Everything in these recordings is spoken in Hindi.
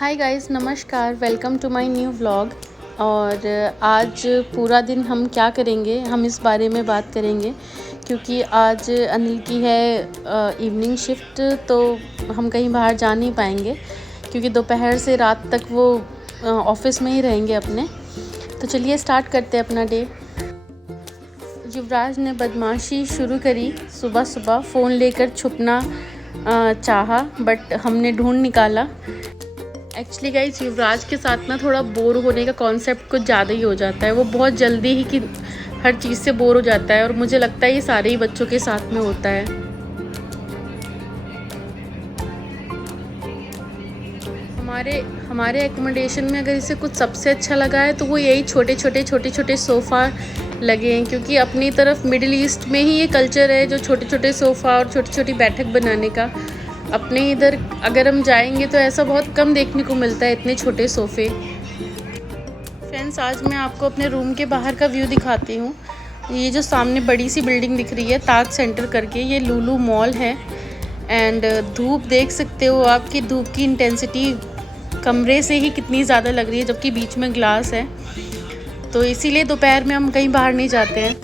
हाय गाइस, नमस्कार। Welcome to my new vlog. और आज पूरा दिन हम क्या करेंगे, हम इस बारे में बात करेंगे क्योंकि आज अनिल की है इवनिंग शिफ्ट। तो हम कहीं बाहर जा नहीं पाएंगे क्योंकि दोपहर से रात तक वो ऑफिस में ही रहेंगे अपने। तो चलिए स्टार्ट करते हैं अपना डे। युवराज ने बदमाशी शुरू करी। सुबह सुबह फ़ोन लेकर छुपना चाहा, बट हमने ढूंढ निकाला। एक्चुअली गाइस, युवराज के साथ ना थोड़ा बोर होने का कॉन्सेप्ट कुछ ज़्यादा ही हो जाता है। वो बहुत जल्दी ही कि हर चीज़ से बोर हो जाता है और मुझे लगता है ये सारे ही बच्चों के साथ में होता है। हमारे एकोमोडेशन में अगर इसे कुछ सबसे अच्छा लगा है तो वो यही छोटे छोटे सोफ़ा लगे हैं, क्योंकि अपनी तरफ मिडिल ईस्ट में ही ये कल्चर है जो छोटे छोटे सोफ़ा और छोटी छोटी बैठक बनाने का। अपने इधर अगर हम जाएंगे तो ऐसा बहुत कम देखने को मिलता है, इतने छोटे सोफ़े। फ्रेंड्स, आज मैं आपको अपने रूम के बाहर का व्यू दिखाती हूँ। ये जो सामने बड़ी सी बिल्डिंग दिख रही है ताज सेंटर करके, ये लुलु मॉल है। एंड धूप देख सकते हो आपकी, धूप की इंटेंसिटी कमरे से ही कितनी ज़्यादा लग रही है, जबकि बीच में ग्लास है। तो इसीलिए दोपहर में हम कहीं बाहर नहीं जाते हैं।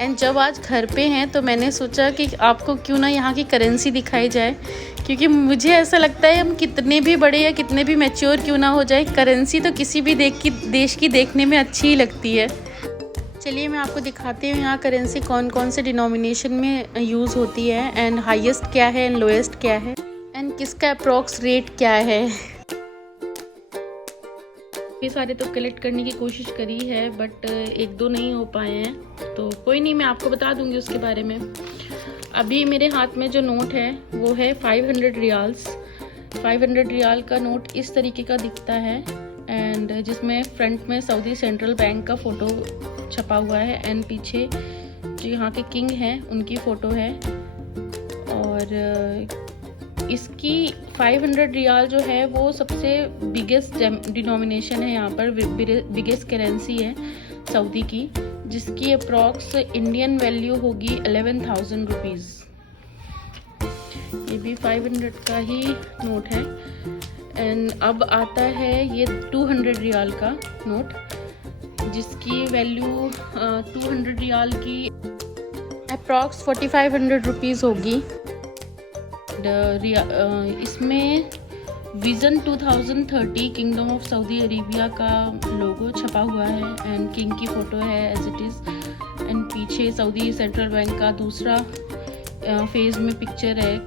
एंड जब आज घर पे हैं तो मैंने सोचा कि आपको क्यों ना यहाँ की करेंसी दिखाई जाए, क्योंकि मुझे ऐसा लगता है हम कितने भी बड़े या कितने भी मैच्योर क्यों ना हो जाए, करेंसी तो किसी भी देश की देखने में अच्छी ही लगती है। चलिए मैं आपको दिखाती हूँ यहाँ करेंसी कौन कौन से डिनोमिनेशन में यूज़ होती है, एंड हाईएस्ट क्या है एंड लोएस्ट क्या है, एंड किसका अप्रॉक्स रेट क्या है। ये सारे तो कलेक्ट करने की कोशिश करी है, बट एक दो नहीं हो पाए हैं। तो कोई नहीं, मैं आपको बता दूंगी उसके बारे में। अभी मेरे हाथ में जो नोट है वो है 500 रियाल्स। 500 रियाल का नोट इस तरीके का दिखता है, एंड जिसमें फ्रंट में सऊदी सेंट्रल बैंक का फ़ोटो छपा हुआ है, एंड पीछे जो यहाँ के किंग हैं उनकी फ़ोटो है। और इसकी 500 रियाल जो है वो सबसे बिगेस्ट डिनोमिनेशन है, यहाँ पर बिगेस्ट करेंसी है सऊदी की, जिसकी अप्रॉक्स इंडियन वैल्यू होगी 11,000 रुपीज़। ये भी 500 का ही नोट है। एंड अब आता है ये 200 रियाल का नोट, जिसकी वैल्यू 200 रियाल की अप्रॉक्स 4,500 रुपीज़ होगी। इसमें vision 2030 kingdom of Saudi Arabia का लोगो छपा हुआ है, एंड किंग की फ़ोटो है एज इट इज़। एंड पीछे सऊदी सेंट्रल बैंक का दूसरा फेज़ में पिक्चर है एक।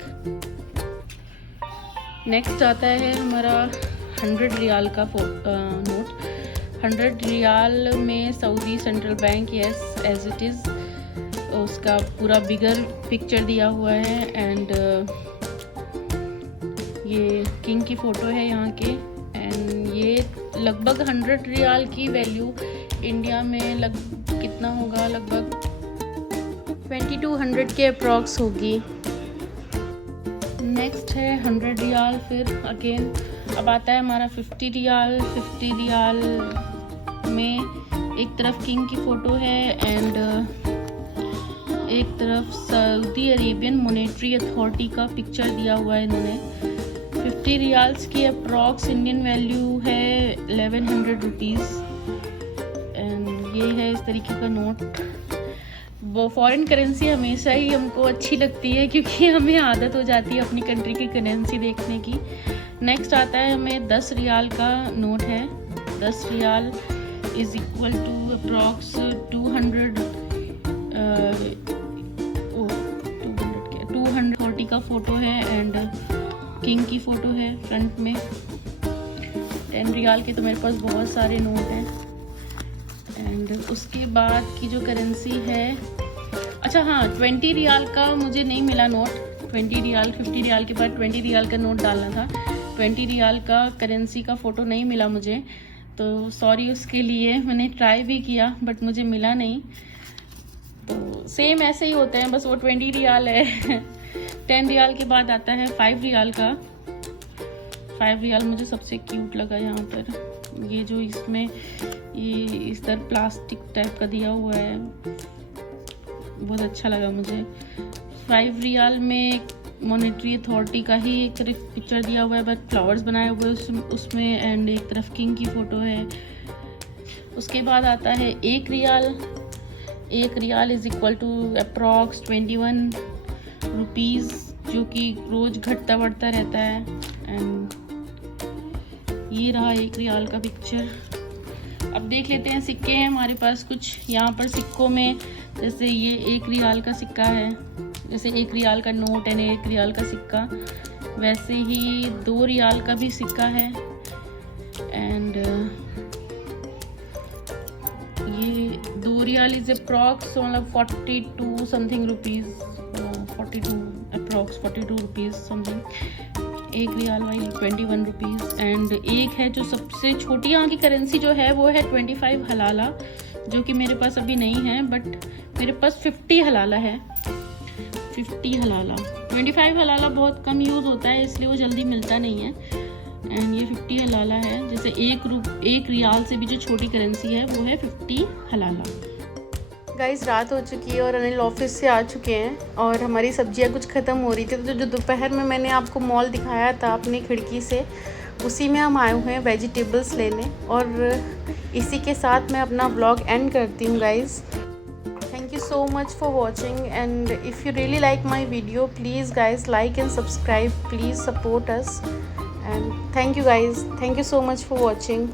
नेक्स्ट आता है हमारा 100 रियाल का नोट। 100 रियाल में Saudi central bank, yes as it is, उसका पूरा बिगर पिक्चर दिया हुआ है। एंड ये किंग की फ़ोटो है यहाँ के। एंड ये लगभग 100 रियाल की वैल्यू इंडिया में कितना होगा, लगभग 2200 के अप्रॉक्स होगी। नेक्स्ट है 100 रियाल। फिर अगेन अब आता है हमारा 50 रियाल। 50 रियाल में एक तरफ किंग की फ़ोटो है, एंड एक तरफ सऊदी अरेबियन मॉनेटरी अथॉरिटी का पिक्चर दिया हुआ है इन्होंने। 50 रियाल्स की अप्रॉक्स इंडियन वैल्यू है 1100 रुपीज़। एंड ये है इस तरीके का नोट। वो फॉरेन करेंसी हमेशा ही हमको अच्छी लगती है क्योंकि हमें आदत हो जाती है अपनी कंट्री की करेंसी देखने की। नेक्स्ट आता है हमें 10 रियाल का नोट है। 10 riyal is equal to approx 240 का फ़ोटो है, एंड किंग की फ़ोटो है फ्रंट में। 10 रियाल के तो मेरे पास बहुत सारे नोट हैं। एंड उसके बाद की जो करेंसी है, अच्छा हाँ, 20 रियाल का मुझे नहीं मिला नोट। 20 रियाल, 50 रियाल के बाद 20 रियाल का नोट डालना था। 20 रियाल का करेंसी का फ़ोटो नहीं मिला मुझे, तो सॉरी उसके लिए। मैंने ट्राई भी किया बट मुझे मिला नहीं। तो सेम ऐसे ही होते हैं, बस वो 20 रियाल है। 10 रियाल के बाद आता है 5 रियाल का। 5 रियाल मुझे सबसे क्यूट लगा यहाँ पर। ये जो इसमें ये इस तरह प्लास्टिक टाइप का दिया हुआ है, बहुत अच्छा लगा मुझे। 5 रियाल में मॉनेटरी अथॉरिटी का ही एक तरफ पिक्चर दिया हुआ है, बट फ्लावर्स बनाए हुए उसमें, एंड एक तरफ किंग की फ़ोटो है। उसके बाद आता है 1 riyal. 1 riyal is equal to approx 21 rupees, जो कि रोज़ घटता बढ़ता रहता है। एंड ये रहा 1 रियाल का पिक्चर। अब देख लेते हैं सिक्के हैं हमारे पास कुछ। यहाँ पर सिक्कों में जैसे ये 1 रियाल का सिक्का है, जैसे 1 रियाल का नोट एंड 1 रियाल का सिक्का, वैसे ही 2 रियाल का भी सिक्का है। एंड ये 2 रियाल इज अप्रॉक्स मतलब 42 something rupees, 42 approx 42 rupees something. 1 riyal वाली 21 रुपीज़। एंड एक है जो सबसे छोटी यहाँ की करेंसी जो है वो है 25 हलाला, जो कि मेरे पास अभी नहीं है, बट मेरे पास 50 हलाला है। 50 हलाला, 25 हलाला बहुत कम यूज़ होता है, इसलिए वो जल्दी मिलता नहीं है। एंड ये 50 हलाला है। जैसे 1 रियाल से भी जो छोटी करेंसी है वो है 50 हलाला। गाइस रात हो चुकी है और अनिल ऑफिस से आ चुके हैं और हमारी सब्जियां कुछ ख़त्म हो रही थी, तो जो दोपहर में मैंने आपको मॉल दिखाया था अपनी खिड़की से, उसी में हम आए हुए हैं वेजिटेबल्स लेने। और इसी के साथ मैं अपना व्लॉग एंड करती हूँ guys. Thank you so much for watching, and if you really like my video, please guys like and subscribe, please support us, and thank you guys, thank you so much for watching.